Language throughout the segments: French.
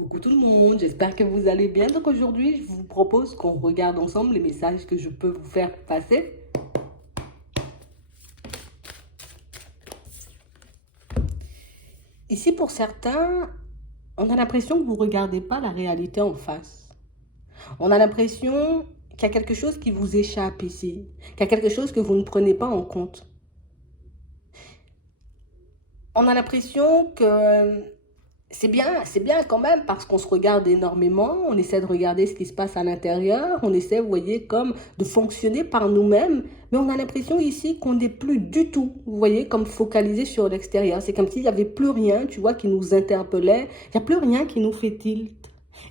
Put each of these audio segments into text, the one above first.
Coucou tout le monde, j'espère que vous allez bien. Donc aujourd'hui, je vous propose qu'on regarde ensemble les messages que je peux vous faire passer. Ici, pour certains, on a l'impression que vous ne regardez pas la réalité en face. On a l'impression qu'il y a quelque chose qui vous échappe ici, qu'il y a quelque chose que vous ne prenez pas en compte. On a l'impression que c'est bien quand même parce qu'on se regarde énormément, on essaie de regarder ce qui se passe à l'intérieur, on essaie, vous voyez, comme de fonctionner par nous-mêmes, mais on a l'impression ici qu'on n'est plus du tout, vous voyez, comme focalisé sur l'extérieur. C'est comme s'il n'y avait plus rien, tu vois, qui nous interpellait, il n'y a plus rien qui nous fait tilt.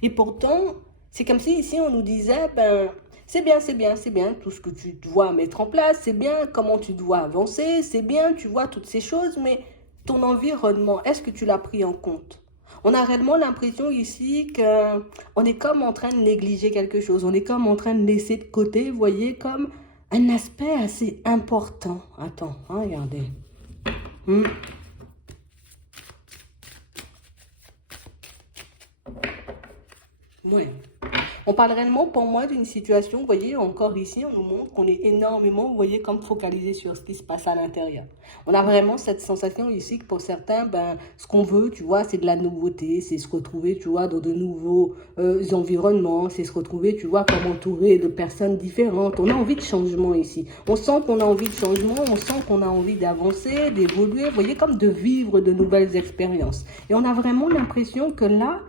Et pourtant, c'est comme si ici on nous disait, ben, c'est bien tout ce que tu dois mettre en place, c'est bien comment tu dois avancer, c'est bien, tu vois, toutes ces choses, mais ton environnement, est-ce que tu l'as pris en compte? On a réellement l'impression ici qu'on est comme en train de négliger quelque chose, on est comme en train de laisser de côté, vous voyez, comme un aspect assez important. Attends, hein, regardez. Hmm. Ouais. On parle réellement pour moi d'une situation, vous voyez, encore ici, on nous montre qu'on est énormément, vous voyez, comme focalisé sur ce qui se passe à l'intérieur. On a vraiment cette sensation ici que pour certains, ben, ce qu'on veut, tu vois, c'est de la nouveauté, c'est se retrouver, tu vois, dans de nouveaux environnements, c'est se retrouver, tu vois, comme entouré de personnes différentes. On a envie de changement ici. On sent qu'on a envie de changement, on sent qu'on a envie d'avancer, d'évoluer, vous voyez, comme de vivre de nouvelles expériences. Et on a vraiment l'impression que là,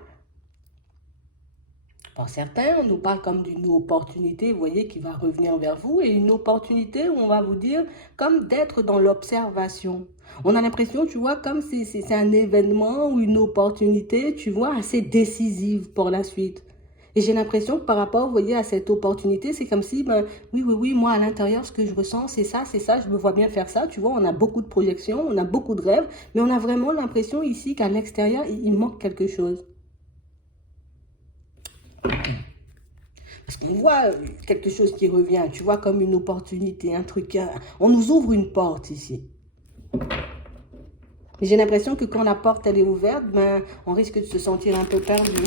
pour certains, on nous parle comme d'une opportunité, vous voyez, qui va revenir vers vous, et une opportunité où on va vous dire comme d'être dans l'observation. On a l'impression, tu vois, comme si c'est un événement ou une opportunité, tu vois, assez décisive pour la suite. Et j'ai l'impression que par rapport, vous voyez, à cette opportunité, c'est comme si, ben, oui, moi, à l'intérieur, ce que je ressens, c'est ça, je me vois bien faire ça, tu vois, on a beaucoup de projections, on a beaucoup de rêves, mais on a vraiment l'impression ici qu'à l'extérieur, il manque quelque chose. Parce qu'on voit quelque chose qui revient, tu vois, comme une opportunité, un truc. On nous ouvre une porte ici. Mais j'ai l'impression que quand la porte elle est ouverte, ben, on risque de se sentir un peu perdu.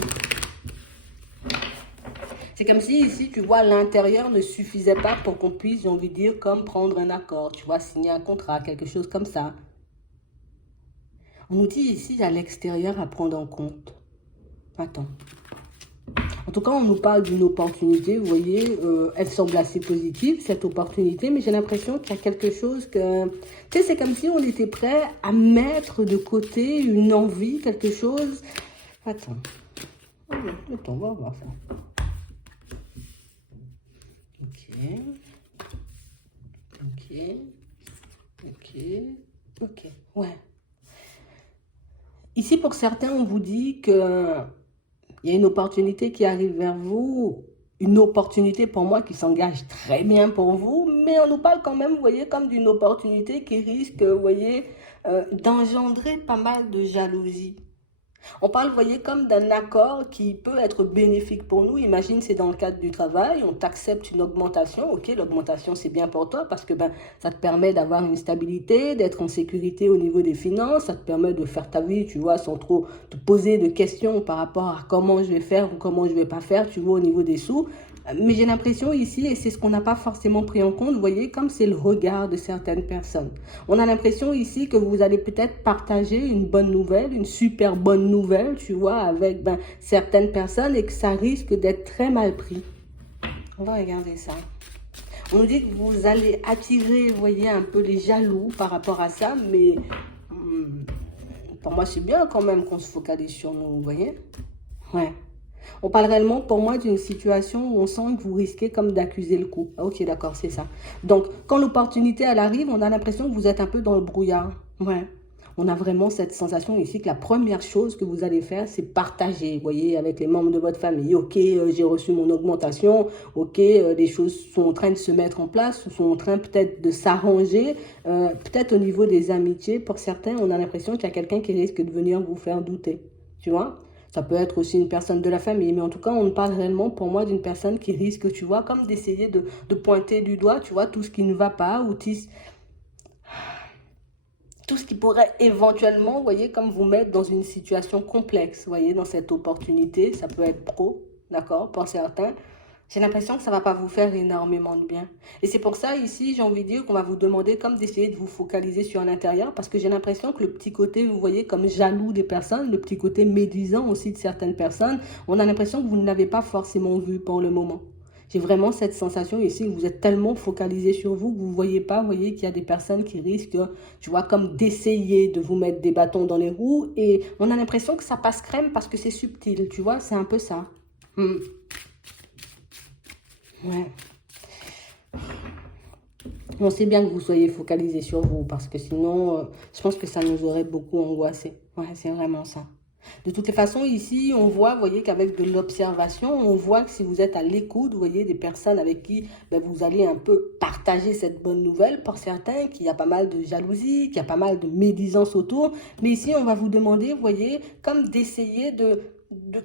C'est comme si ici, tu vois, l'intérieur ne suffisait pas pour qu'on puisse, j'ai envie de dire, comme prendre un accord, tu vois, signer un contrat, quelque chose comme ça. On nous dit ici à l'extérieur à prendre en compte. Attends. En tout cas, on nous parle d'une opportunité, vous voyez, elle semble assez positive, cette opportunité, mais j'ai l'impression qu'il y a quelque chose que... Tu sais, c'est comme si on était prêt à mettre de côté une envie, quelque chose... Attends, attends, on va voir ça. Ok, ok, ok, ok, ouais. Ici, pour certains, on vous dit que il y a une opportunité qui arrive vers vous, une opportunité pour moi qui s'engage très bien pour vous, mais on nous parle quand même, vous voyez, comme d'une opportunité qui risque, vous voyez, d'engendrer pas mal de jalousie. On parle, vous voyez, comme d'un accord qui peut être bénéfique pour nous. Imagine, c'est dans le cadre du travail, on t'accepte une augmentation. Ok, l'augmentation, c'est bien pour toi parce que ben, ça te permet d'avoir une stabilité, d'être en sécurité au niveau des finances. Ça te permet de faire ta vie, tu vois, sans trop te poser de questions par rapport à comment je vais faire ou comment je vais pas faire, tu vois, au niveau des sous. Mais j'ai l'impression ici, et c'est ce qu'on n'a pas forcément pris en compte, vous voyez, comme c'est le regard de certaines personnes. On a l'impression ici que vous allez peut-être partager une bonne nouvelle, une super bonne nouvelle, tu vois, avec ben, certaines personnes et que ça risque d'être très mal pris. On va regarder ça. On nous dit que vous allez attirer, vous voyez, un peu les jaloux par rapport à ça, mais pour moi, c'est bien quand même qu'on se focalise sur nous, vous voyez. Ouais. On parle réellement pour moi d'une situation où on sent que vous risquez comme d'accuser le coup. Ah, ok, d'accord, c'est ça. Donc, quand l'opportunité, elle arrive, on a l'impression que vous êtes un peu dans le brouillard. Ouais. On a vraiment cette sensation ici que la première chose que vous allez faire, c'est partager, vous voyez, avec les membres de votre famille. Ok, j'ai reçu mon augmentation. Ok, les choses sont en train de se mettre en place, sont en train peut-être de s'arranger. Peut-être au niveau des amitiés, pour certains, on a l'impression qu'il y a quelqu'un qui risque de venir vous faire douter. Tu vois? Ça peut être aussi une personne de la famille, mais en tout cas, on parle réellement pour moi d'une personne qui risque, tu vois, comme d'essayer de pointer du doigt, tu vois, tout ce qui ne va pas, ou tout ce qui pourrait éventuellement, vous voyez, comme vous mettre dans une situation complexe, vous voyez, dans cette opportunité, ça peut être pro, d'accord, pour certains. J'ai l'impression que ça va pas vous faire énormément de bien. Et c'est pour ça, ici, j'ai envie de dire qu'on va vous demander comme d'essayer de vous focaliser sur l'intérieur, parce que j'ai l'impression que le petit côté, vous voyez, comme jaloux des personnes, le petit côté médisant aussi de certaines personnes, on a l'impression que vous ne l'avez pas forcément vu pour le moment. J'ai vraiment cette sensation ici que vous êtes tellement focalisé sur vous que vous ne voyez pas, vous voyez qu'il y a des personnes qui risquent, tu vois, comme d'essayer de vous mettre des bâtons dans les roues. Et on a l'impression que ça passe crème parce que c'est subtil, tu vois, c'est un peu ça. Hmm. Ouais. On sait bien que vous soyez focalisé sur vous parce que sinon, je pense que ça nous aurait beaucoup angoissé. Ouais, c'est vraiment ça. De toutes les façons, ici, on voit, vous voyez, qu'avec de l'observation, on voit que si vous êtes à l'écoute, vous voyez, des personnes avec qui ben, vous allez un peu partager cette bonne nouvelle, pour certains, qu'il y a pas mal de jalousie, qu'il y a pas mal de médisance autour. Mais ici, on va vous demander, vous voyez, comme d'essayer de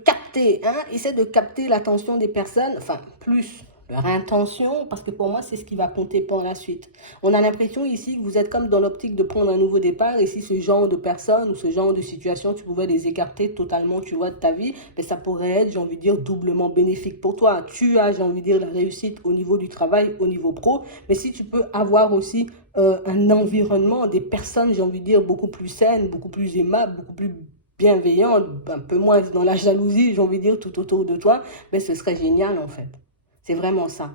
capter, hein, essayer de capter l'attention des personnes, enfin, plus leur intention, parce que pour moi, c'est ce qui va compter pour la suite. On a l'impression ici que vous êtes comme dans l'optique de prendre un nouveau départ, et si ce genre de personnes ou ce genre de situation, tu pouvais les écarter totalement, tu vois, de ta vie, mais ça pourrait être, j'ai envie de dire, doublement bénéfique pour toi. Tu as, j'ai envie de dire, la réussite au niveau du travail, au niveau pro, mais si tu peux avoir aussi un environnement, des personnes, j'ai envie de dire, beaucoup plus saines, beaucoup plus aimables, beaucoup plus bienveillantes, un peu moins dans la jalousie, j'ai envie de dire, tout autour de toi, mais ce serait génial en fait. C'est vraiment ça.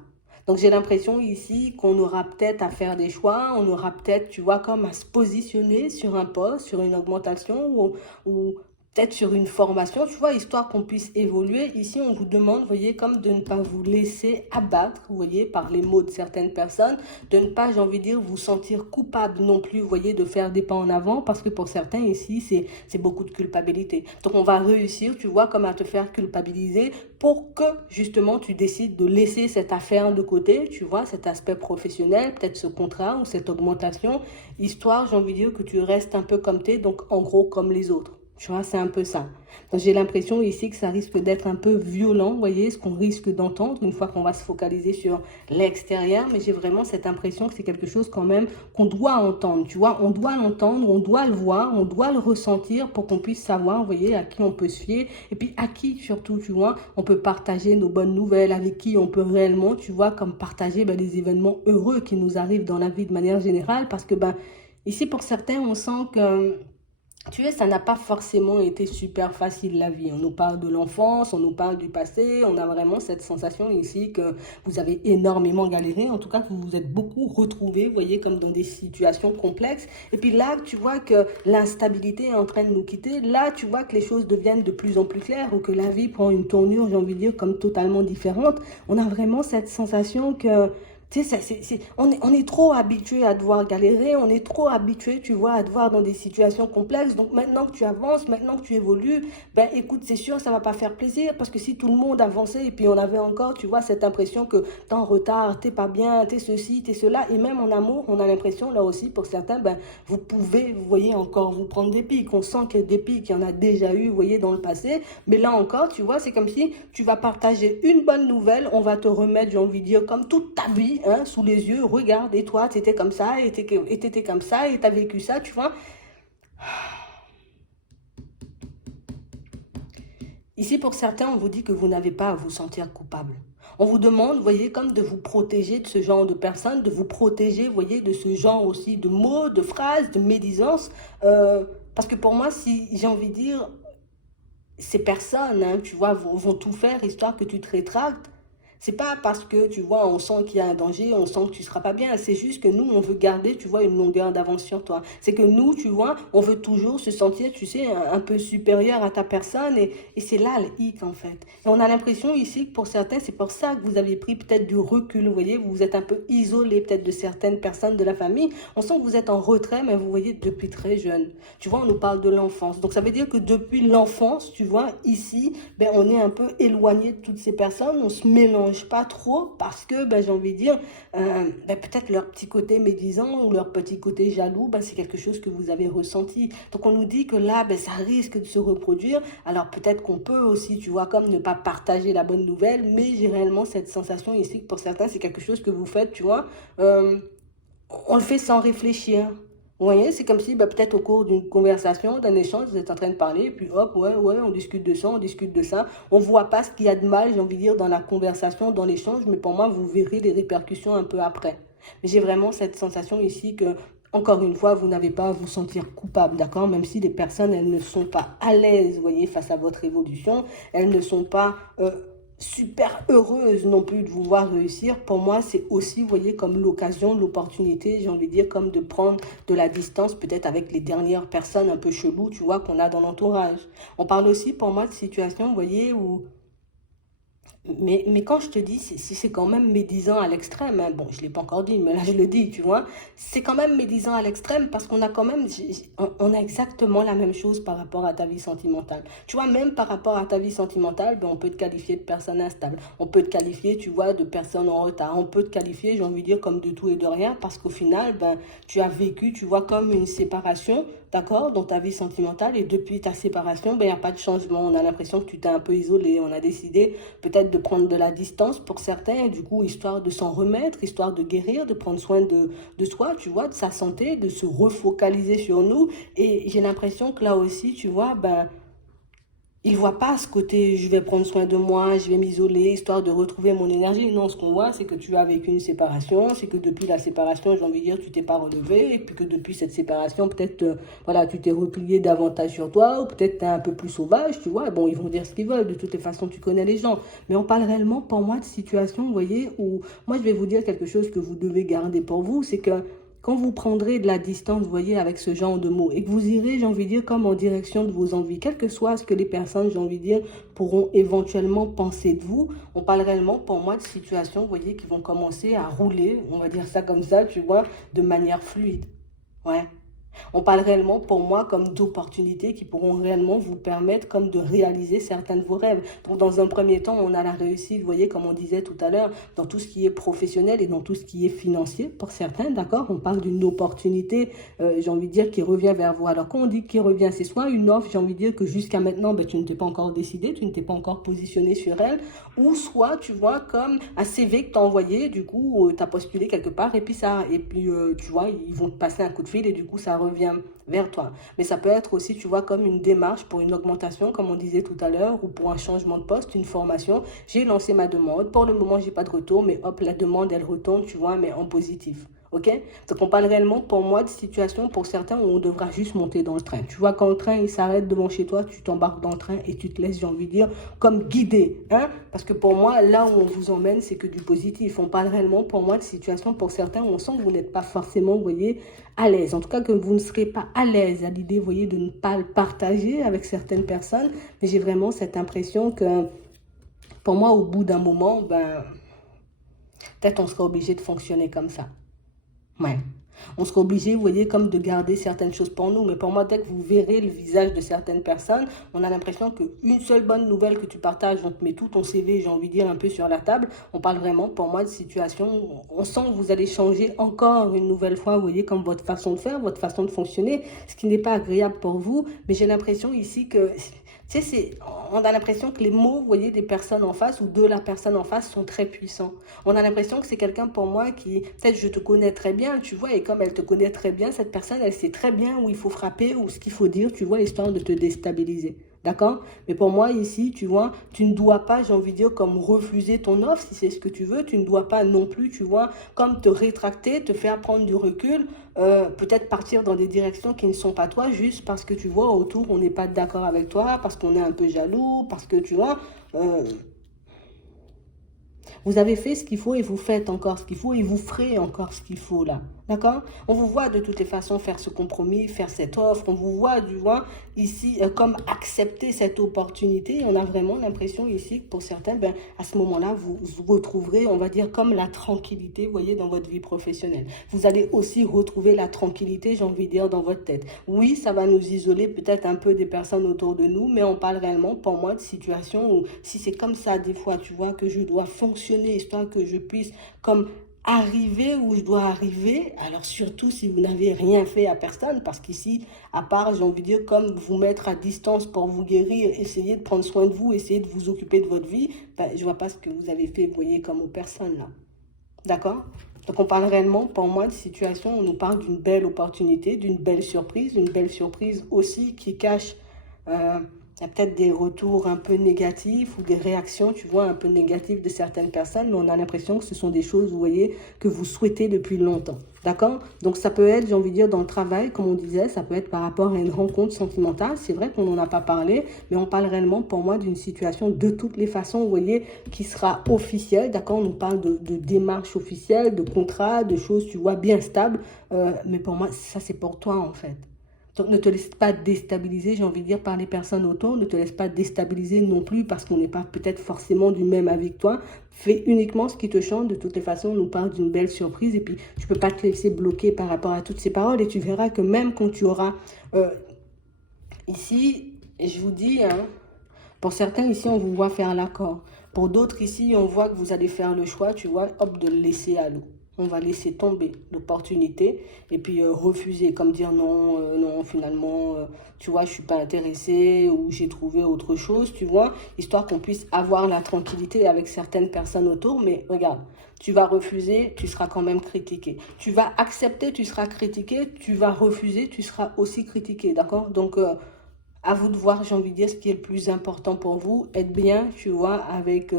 Donc j'ai l'impression ici qu'on aura peut-être à faire des choix, on aura peut-être, tu vois, comme à se positionner sur un poste, sur une augmentation ou peut-être sur une formation, tu vois, histoire qu'on puisse évoluer. Ici, on vous demande, vous voyez, comme de ne pas vous laisser abattre, vous voyez, par les mots de certaines personnes, de ne pas, j'ai envie de dire, vous sentir coupable non plus, vous voyez, de faire des pas en avant, parce que pour certains ici, c'est beaucoup de culpabilité. Donc on va réussir, tu vois, comme à te faire culpabiliser pour que justement tu décides de laisser cette affaire de côté, tu vois, cet aspect professionnel, peut-être ce contrat ou cette augmentation, histoire, j'ai envie de dire, que tu restes un peu comme t'es, donc en gros comme les autres. Tu vois, c'est un peu ça. Donc j'ai l'impression ici que ça risque d'être un peu violent, vous voyez, ce qu'on risque d'entendre une fois qu'on va se focaliser sur l'extérieur, mais j'ai vraiment cette impression que c'est quelque chose quand même qu'on doit entendre, tu vois, on doit l'entendre, on doit le voir, on doit le ressentir pour qu'on puisse savoir, vous voyez, à qui on peut se fier, et puis à qui surtout, tu vois, on peut partager nos bonnes nouvelles, avec qui on peut réellement, tu vois, comme partager ben, les événements heureux qui nous arrivent dans la vie de manière générale, parce que ben, ici pour certains, on sent que tu sais, ça n'a pas forcément été super facile la vie. On nous parle de l'enfance, on nous parle du passé, on a vraiment cette sensation ici que vous avez énormément galéré, en tout cas que vous vous êtes beaucoup retrouvés, vous voyez, comme dans des situations complexes. Et puis là, tu vois que l'instabilité est en train de nous quitter. Là, tu vois que les choses deviennent de plus en plus claires ou que la vie prend une tournure, j'ai envie de dire, comme totalement différente. On a vraiment cette sensation que tu sais, on est trop habitué à devoir galérer, on est trop habitué, tu vois, à devoir dans des situations complexes. Donc maintenant que tu avances, maintenant que tu évolues, ben écoute, c'est sûr, ça va pas faire plaisir parce que si tout le monde avançait et puis on avait encore, tu vois, cette impression que t'es en retard, t'es pas bien, t'es ceci, t'es cela, et même en amour, on a l'impression là aussi pour certains, ben vous pouvez, vous voyez, encore vous prendre des pics. On sent qu'il y a des pics, il y en a déjà eu, vous voyez, dans le passé, mais là encore, tu vois, c'est comme si tu vas partager une bonne nouvelle, on va te remettre, j'ai envie de dire, comme toute ta vie, hein, sous les yeux, regarde, et toi, t'étais comme ça, et t'étais comme ça, et t'as vécu ça, tu vois. Ici, pour certains, on vous dit que vous n'avez pas à vous sentir coupable. On vous demande, vous voyez, comme de vous protéger de ce genre de personnes, de vous protéger, vous voyez, de ce genre aussi de mots, de phrases, de médisance. Parce que pour moi, si j'ai envie de dire, ces personnes, hein, tu vois, vont tout faire histoire que tu te rétractes. C'est pas parce que, tu vois, on sent qu'il y a un danger, on sent que tu seras pas bien. C'est juste que nous, on veut garder, tu vois, une longueur d'avance sur toi. C'est que nous, tu vois, on veut toujours se sentir, tu sais, un peu supérieur à ta personne. Et c'est là le hic, en fait. Et on a l'impression ici que pour certains, c'est pour ça que vous avez pris peut-être du recul. Vous voyez, vous vous êtes un peu isolé peut-être de certaines personnes de la famille. On sent que vous êtes en retrait, mais vous voyez, depuis très jeune. Tu vois, on nous parle de l'enfance. Donc ça veut dire que depuis l'enfance, tu vois, ici, ben, on est un peu éloigné de toutes ces personnes. On se mélange pas trop parce que ben, j'ai envie de dire ben, peut-être leur petit côté médisant ou leur petit côté jaloux, ben, c'est quelque chose que vous avez ressenti. Donc on nous dit que là ben, ça risque de se reproduire. Alors peut-être qu'on peut aussi, tu vois, comme ne pas partager la bonne nouvelle, mais j'ai réellement cette sensation ici que pour certains c'est quelque chose que vous faites, tu vois, on le fait sans réfléchir. Vous voyez, c'est comme si peut-être au cours d'une conversation, d'un échange, vous êtes en train de parler, puis hop, ouais, ouais, on discute de ça, on discute de ça. On ne voit pas ce qu'il y a de mal, j'ai envie de dire, dans la conversation, dans l'échange, mais pour moi, vous verrez les répercussions un peu après. Mais j'ai vraiment cette sensation ici que, encore une fois, vous n'avez pas à vous sentir coupable, d'accord? Même si les personnes, elles ne sont pas à l'aise, vous voyez, face à votre évolution, elles ne sont pas super heureuses non plus de vous voir réussir. Pour moi, c'est aussi, vous voyez, comme l'occasion, l'opportunité, j'ai envie de dire, comme de prendre de la distance, peut-être avec les dernières personnes un peu cheloues, tu vois, qu'on a dans l'entourage. On parle aussi, pour moi, de situations, vous voyez, où mais quand je te dis, c'est quand même médisant à l'extrême, hein. Bon, je ne l'ai pas encore dit, mais là, je le dis, tu vois. C'est quand même médisant à l'extrême parce qu'on a quand même, on a exactement la même chose par rapport à ta vie sentimentale. Tu vois, même par rapport à ta vie sentimentale, on peut te qualifier de personne instable. On peut te qualifier, tu vois, de personne en retard. On peut te qualifier, j'ai envie de dire, comme de tout et de rien parce qu'au final, tu as vécu, tu vois, comme une séparation, d'accord, dans ta vie sentimentale et depuis ta séparation, il n'y a pas de changement. On a l'impression que tu t'es un peu isolé. On a décidé peut-être de prendre de la distance pour certains, et du coup, histoire de s'en remettre, histoire de guérir, de prendre soin de soi, tu vois, de sa santé, de se refocaliser sur nous. Et j'ai l'impression que là aussi, tu vois, ils ne voient pas ce côté je vais prendre soin de moi, je vais m'isoler, histoire de retrouver mon énergie. Non, ce qu'on voit, c'est que tu as vécu une séparation, c'est que depuis la séparation, j'ai envie de dire, tu t'es pas relevé, et puis que depuis cette séparation, peut-être, voilà, tu t'es replié davantage sur toi, ou peut-être tu es un peu plus sauvage, tu vois. Bon, ils vont dire ce qu'ils veulent, de toutes les façons, tu connais les gens. Mais on parle réellement, pour moi, de situation, vous voyez, où moi, je vais vous dire quelque chose que vous devez garder pour vous, c'est que quand vous prendrez de la distance, vous voyez, avec ce genre de mots, et que vous irez, j'ai envie de dire, comme en direction de vos envies, quel que soit ce que les personnes, j'ai envie de dire, pourront éventuellement penser de vous, on parle réellement, pour moi, de situations, vous voyez, qui vont commencer à rouler, on va dire ça comme ça, tu vois, de manière fluide. Ouais. On parle réellement pour moi comme d'opportunités qui pourront réellement vous permettre comme de réaliser certains de vos rêves. Donc dans un premier temps, on a la réussite, vous voyez, comme on disait tout à l'heure, dans tout ce qui est professionnel et dans tout ce qui est financier pour certains, d'accord? On parle d'une opportunité, j'ai envie de dire, qui revient vers vous. Alors quand on dit qui revient, c'est soit une offre, j'ai envie de dire que jusqu'à maintenant, tu ne t'es pas encore décidé, tu ne t'es pas encore positionné sur elle, ou soit tu vois comme un CV que tu as envoyé, du coup, tu as postulé quelque part et puis ça, et puis tu vois, ils vont te passer un coup de fil et du coup, ça revient vers toi. Mais ça peut être aussi, tu vois, comme une démarche pour une augmentation, comme on disait tout à l'heure, ou pour un changement de poste, une formation. J'ai lancé ma demande. Pour le moment, j'ai pas de retour, mais hop, la demande, elle retourne, tu vois, mais en positif. OK? Donc, on parle réellement, pour moi, de situation pour certains où on devra juste monter dans le train. Tu vois, quand le train, il s'arrête devant chez toi, tu t'embarques dans le train et tu te laisses, j'ai envie de dire, comme guidé. Hein? Parce que pour moi, là où on vous emmène, c'est que du positif. On parle réellement, pour moi, de situation pour certains où on sent que vous n'êtes pas forcément, vous voyez, à l'aise. En tout cas, que vous ne serez pas à l'aise à l'idée, vous voyez, de ne pas le partager avec certaines personnes. Mais j'ai vraiment cette impression que, pour moi, au bout d'un moment, peut-être on sera obligé de fonctionner comme ça. Ouais. On sera obligé, vous voyez, comme de garder certaines choses pour nous. Mais pour moi, dès que vous verrez le visage de certaines personnes, on a l'impression qu'une seule bonne nouvelle que tu partages, on te met tout ton CV, j'ai envie de dire, un peu sur la table. On parle vraiment, pour moi, de situation. On sent que vous allez changer encore une nouvelle fois, vous voyez, comme votre façon de faire, votre façon de fonctionner, ce qui n'est pas agréable pour vous. Mais j'ai l'impression ici que, tu sais, on a l'impression que les mots, vous voyez, des personnes en face ou de la personne en face sont très puissants. On a l'impression que c'est quelqu'un pour moi qui, peut-être je te connais très bien, tu vois, et comme elle te connaît très bien, cette personne, elle sait très bien où il faut frapper ou ce qu'il faut dire, tu vois, histoire de te déstabiliser. D'accord? Mais pour moi, ici, tu vois, tu ne dois pas, j'ai envie de dire, comme refuser ton offre, si c'est ce que tu veux. Tu ne dois pas non plus, tu vois, comme te rétracter, te faire prendre du recul, peut-être partir dans des directions qui ne sont pas toi, juste parce que, tu vois, autour, on n'est pas d'accord avec toi, parce qu'on est un peu jaloux, parce que, tu vois, euh, vous avez fait ce qu'il faut et vous faites encore ce qu'il faut et vous ferez encore ce qu'il faut là. D'accord? On vous voit de toutes les façons faire ce compromis, faire cette offre. On vous voit, du moins, ici, comme accepter cette opportunité. Et on a vraiment l'impression ici que pour certains, à ce moment-là, vous retrouverez, on va dire, comme la tranquillité, vous voyez, dans votre vie professionnelle. Vous allez aussi retrouver la tranquillité, j'ai envie de dire, dans votre tête. Oui, ça va nous isoler peut-être un peu des personnes autour de nous, mais on parle réellement, pour moi, de situations où, si c'est comme ça, des fois, tu vois, que je dois fonctionner, histoire que je puisse, comme arriver où je dois arriver, alors surtout si vous n'avez rien fait à personne, parce qu'ici, à part, j'ai envie de dire, comme vous mettre à distance pour vous guérir, essayer de prendre soin de vous, essayer de vous occuper de votre vie, je ne vois pas ce que vous avez fait, vous voyez, comme aux personnes là. D'accord? Donc, on parle réellement, pour moi, de situation où on nous parle d'une belle opportunité, d'une belle surprise, une belle surprise aussi qui cache il y a peut-être des retours un peu négatifs ou des réactions, tu vois, un peu négatives de certaines personnes, mais on a l'impression que ce sont des choses, vous voyez, que vous souhaitez depuis longtemps. D'accord? Donc, ça peut être, j'ai envie de dire, dans le travail, comme on disait, ça peut être par rapport à une rencontre sentimentale. C'est vrai qu'on n'en a pas parlé, mais on parle réellement, pour moi, d'une situation de toutes les façons, vous voyez, qui sera officielle. D'accord? On nous parle de démarches officielles, de contrats, de choses, tu vois, bien stables. Mais pour moi, ça, c'est pour toi, en fait. Donc ne te laisse pas déstabiliser, j'ai envie de dire, par les personnes autour. Ne te laisse pas déstabiliser non plus parce qu'on n'est pas peut-être forcément du même avis que toi. Fais uniquement ce qui te chante. De toutes les façons, on nous parle d'une belle surprise et puis tu ne peux pas te laisser bloquer par rapport à toutes ces paroles et tu verras que même quand tu auras ici, je vous dis, hein, pour certains ici, on vous voit faire l'accord. Pour d'autres ici, on voit que vous allez faire le choix, tu vois, hop, de le laisser à l'eau. On va laisser tomber l'opportunité et puis refuser, comme dire non, non, finalement, tu vois, je suis pas intéressé ou j'ai trouvé autre chose, tu vois, histoire qu'on puisse avoir la tranquillité avec certaines personnes autour. Mais regarde, tu vas refuser, tu seras quand même critiqué. Tu vas accepter, tu seras critiqué. Tu vas refuser, tu seras aussi critiqué, d'accord? Donc, à vous de voir, j'ai envie de dire, ce qui est le plus important pour vous. Être bien, tu vois, avec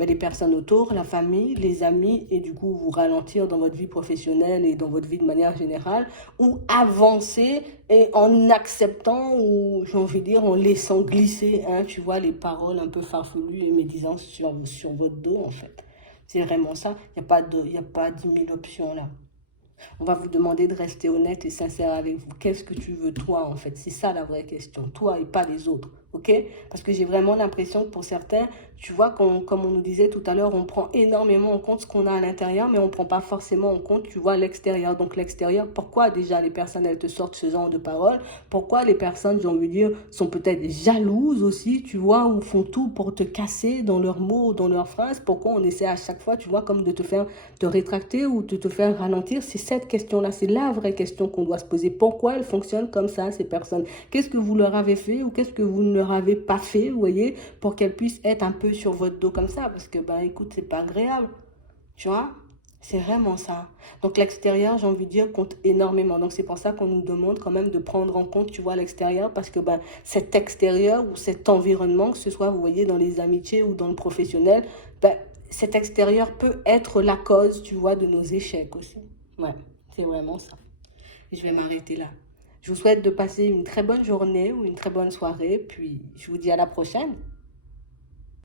les personnes autour, la famille, les amis, et du coup, vous ralentir dans votre vie professionnelle et dans votre vie de manière générale, ou avancer et en acceptant, ou j'ai envie de dire, en laissant glisser, hein, tu vois, les paroles un peu farfelues et médisantes sur votre dos, en fait. C'est vraiment ça. Il y a pas 10 000 options là. On va vous demander de rester honnête et sincère avec vous. Qu'est-ce que tu veux toi en fait? C'est ça la vraie question. Toi et pas les autres. Ok? Parce que j'ai vraiment l'impression que pour certains, tu vois, comme on nous disait tout à l'heure, on prend énormément en compte ce qu'on a à l'intérieur, mais on ne prend pas forcément en compte, tu vois, l'extérieur. Donc l'extérieur, pourquoi déjà les personnes, elles te sortent ce genre de paroles? Pourquoi les personnes, j'ai envie de dire, sont peut-être jalouses aussi, tu vois, ou font tout pour te casser dans leurs mots, dans leurs phrases? Pourquoi on essaie à chaque fois, tu vois, comme de te faire te rétracter ou de te faire ralentir? C'est cette question-là, c'est la vraie question qu'on doit se poser. Pourquoi elles fonctionnent comme ça, ces personnes? Qu'est-ce que vous leur avez fait ou qu'est-ce que vous ne leur avez pas fait, vous voyez, pour qu'elles puissent être un peu sur votre dos comme ça? Parce que, ben, écoute, c'est pas agréable, tu vois? C'est vraiment ça. Donc l'extérieur, j'ai envie de dire, compte énormément. Donc c'est pour ça qu'on nous demande quand même de prendre en compte, tu vois, l'extérieur, parce que ben, cet extérieur ou cet environnement, que ce soit, vous voyez, dans les amitiés ou dans le professionnel, ben, cet extérieur peut être la cause, tu vois, de nos échecs aussi. Ouais, c'est vraiment ça. Et je vais m'arrêter là. Je vous souhaite de passer une très bonne journée ou une très bonne soirée, puis je vous dis à la prochaine.